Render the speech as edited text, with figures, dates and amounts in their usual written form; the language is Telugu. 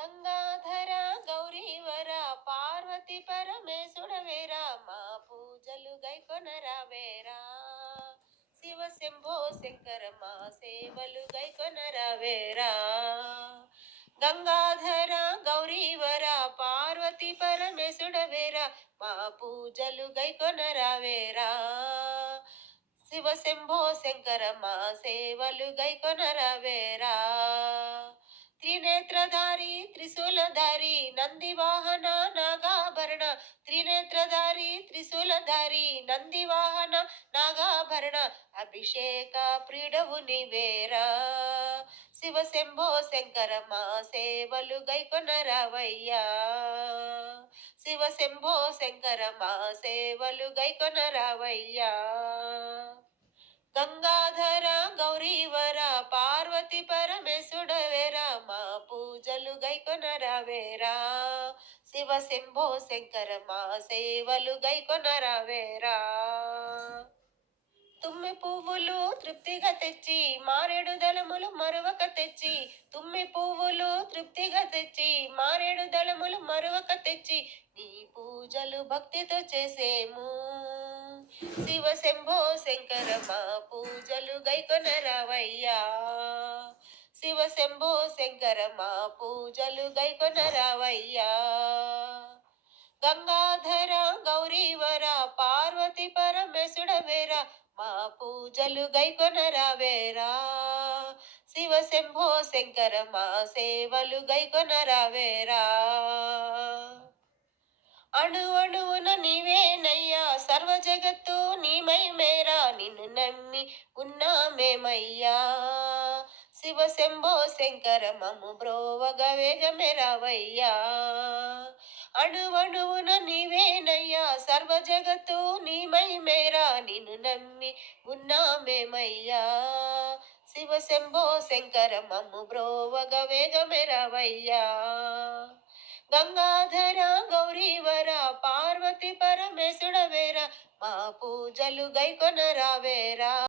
గంగాధర గౌరీవర పార్వతి పరమేశుడవేరా మా పూజలు గైకొనరావేరా. శివ శంభో శంకర మా సేవలు గైకొనరావేరా. గంగాధర గౌరీవర పార్వతి పరమేశుడవేరా మా పూజలు గైకొనరావేరా. శివ శంభో శంకర మా సేవలు గైకొనరావేరా. త్రినేత్రధారి త్రిశూలధారి నంది వాహన నాగాభరణ. త్రినేత్రధారి త్రిశూలధారి నంది వాహన నాగాభరణ. అభిషేక ప్రియుడవు నీవేరా. శివ శంభో శంకర మా సేవలు గైకొనరావయ్యా. శివ శంభో శంకర మా సేవలు గైకొనరావయ్యా. గంగాధర గౌరీవర పార్వతి పరమేశుడవేరా మా పూజలు గైకొనరావేరా. శివ శంభో శంకర మా సేవలు గైకొనరావేరా. తుమ్మి పువ్వులు తృప్తిగా తెచ్చి మారేడు దళములు మరువక తెచ్చి. తుమ్మి పువ్వులు తృప్తిగా తెచ్చి మారేడు దళములు మరువక తెచ్చి నీ పూజలు భక్తితో చేసేము. శివ శంభో శంకర మా పూజలు గైకొనరావయ్యా. శివ శంభో శంకర మా పూజలు గైకొనరావయ్యా. గంగాధర గౌరీవర పార్వతి పరమేశుడవేరా మా పూజలు గైకొనరావేరా. శివ శంభో శంకర మా సేవలు గైకొనరావేరా. అణు అణువున నీవేనయ్యా సర్వ జగత్తు నీమై మేరా నిన్ను నమ్మి ఉన్నామేమయ్యా. శివ శంభో శంకర మము బ్రోవగ వేగమెరావయ్యా. అణువణువున నీవేనయ్యా సర్వ జగత్తు నీమై మేరా నిన్ను నమ్మి ఉన్నామేమయ్యా. శివ శంభో శంకర మము బ్రోవగ వేగమెరావయ్యా. గంగాధర గౌరీవర పార్వతి పరమేశుడవేరా మా పూజలు గైకొనరావేరా.